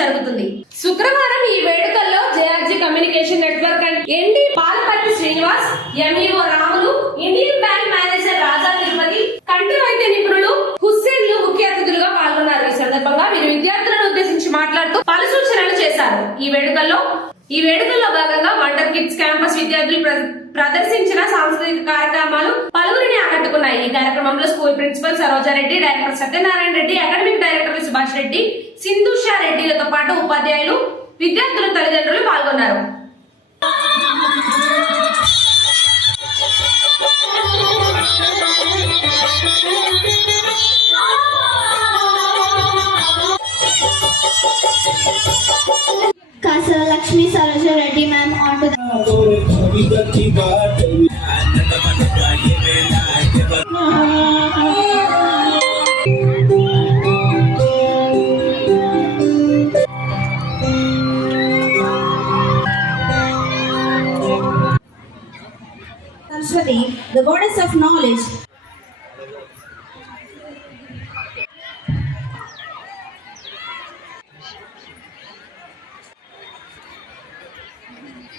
జరుగుతుంది. శుక్రవారం ఈ వేడుకల్లో JRG communication network and MD Palparthi Srinivas MEO Ramulu Indian bank manager Raja Tirupati కంటి వైద్య నిపుణులు హుస్సేన్లు ముఖ్య అతిథులుగా పాల్గొన్నారు. ఈ సందర్భంగా వీరు విద్యార్థులను ఉద్దేశించి మాట్లాడుతూ పలు సూచనలు చేశారు. ఈ వేడుకల్లో ఈ వేడుకల్లో కిడ్స్ క్యాంపస్ విద్యార్థులు ప్రదర్శించిన సాంస్కృతిక కార్యక్రమాలు పలువురిని ఆకట్టుకున్నాయి. ఈ కార్యక్రమంలో school principal Sarojareddy director Satyanarayana Reddy academic director Subhash Reddy Sindhusha రెడ్డిలతో పాటు ఉపాధ్యాయులు విద్యార్థుల తల్లిదండ్రులు పాల్గొన్నారు. Kasara Lakshmi Saroja Reddy ma'am on to the the goddess of knowledge.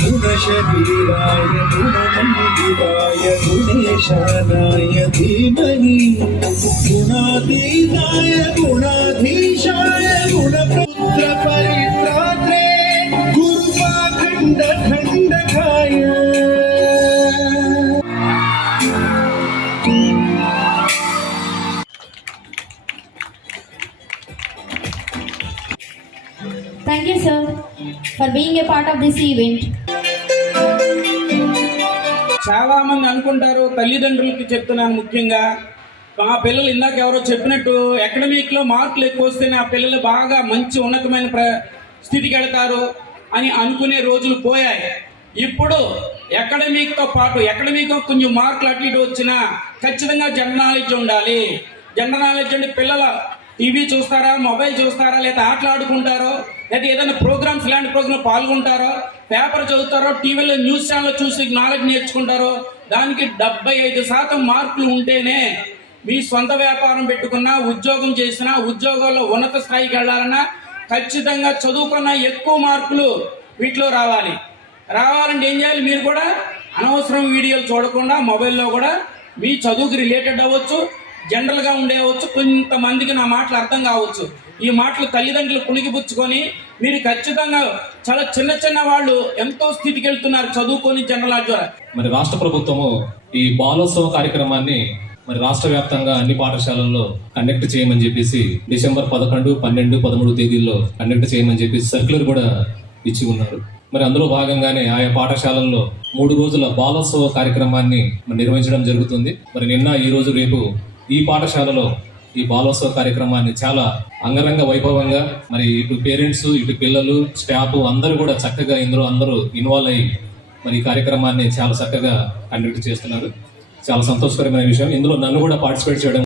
గుణశరీరాయ గుణమందిరాయ గుణేశానాయ ధీమహి గుణాతీతాయ గుణాధీశాయ గుణపుత్ర పరిత్రాత్రే గురుపాఖండ ఖండకాయ for being a part of this event. చాలా మంది అనుకుంటారు తల్లిదండ్రులకి చెప్తున్నాను ముఖ్యంగా. మా పిల్లలు ఇందాక ఎవరో చెప్పినట్టు అకాడమిక్లో మార్కులు ఎక్కువ వస్తే నా పిల్లలు బాగా మంచి ఉన్నతమైన ప్ర స్థితికి వెళతారు అని అనుకునే రోజులు పోయాయి. ఇప్పుడు అకాడమిక్తో పాటు అకాడమిక్ కొంచెం మార్కులు అటు ఇటు వచ్చినా ఖచ్చితంగా జనరల్ నాలెడ్జ్ ఉండాలి. జనరల్ నాలెడ్జ్ అంటే పిల్లల టీవీ చూస్తారా మొబైల్ చూస్తారా లేదా ఆటలు ఆడుకుంటారో లేదా ఏదైనా ప్రోగ్రామ్స్ ఇలాంటి ప్రోగ్రామ్ పాల్గొంటారో పేపర్ చదువుతారో టీవీలో న్యూస్ ఛానల్ చూసి నాలెడ్జ్ నేర్చుకుంటారో దానికి డెబ్బై ఐదు శాతం మార్కులు ఉంటేనే మీ సొంత వ్యాపారం పెట్టుకున్నా ఉద్యోగం చేసినా ఉద్యోగాల్లో ఉన్నత స్థాయికి వెళ్ళాలన్నా ఖచ్చితంగా చదువుకున్న ఎక్కువ మార్కులు వీటిలో రావాలి. రావాలంటే ఏం చేయాలి? మీరు కూడా అనవసరం వీడియోలు చూడకుండా మొబైల్లో కూడా మీ చదువుకి రిలేటెడ్ అవ్వచ్చు. జనరల్గా ఉండేవచ్చు కొంతమందికి నా మాటలు అర్థం కావచ్చు. ఈ మాటలు తల్లిదండ్రులు పుణిగిపుచ్చుకొని మీరు ఖచ్చితంగా చాలా చిన్న చిన్న వాళ్ళు ఎంతో స్థితికి వెళ్తున్నారు చదువుకొని జనరల్ ద్వారా. మరి రాష్ట్ర ప్రభుత్వము ఈ బాలోత్సవ కార్యక్రమాన్ని మరి రాష్ట్ర వ్యాప్తంగా అన్ని పాఠశాలల్లో కండక్ట్ చేయమని చెప్పేసి డిసెంబర్ పదకొండు పన్నెండు పదమూడు తేదీల్లో కండక్ట్ చేయమని చెప్పేసి సర్క్యులర్ కూడా ఇచ్చి ఉన్నారు. మరి అందులో భాగంగానే ఆయా పాఠశాలల్లో మూడు రోజుల బాలోత్సవ కార్యక్రమాన్ని నిర్వహించడం జరుగుతుంది. మరి నిన్న ఈ రోజు రేపు ఈ పాఠశాలలో ఈ బాలోత్సవ కార్యక్రమాన్ని చాలా అంగరంగ వైభవంగా మరి ఇటు పేరెంట్స్ ఇటు పిల్లలు స్టాఫ్ అందరూ కూడా చక్కగా ఇందులో అందరూ ఇన్వాల్వ్ అయ్యి మరి ఈ కార్యక్రమాన్ని చాలా చక్కగా కండక్ట్ చేస్తున్నారు. చాలా సంతోషకరమైన విషయం. ఇందులో నన్ను కూడా పార్టిసిపేట్ చేయడం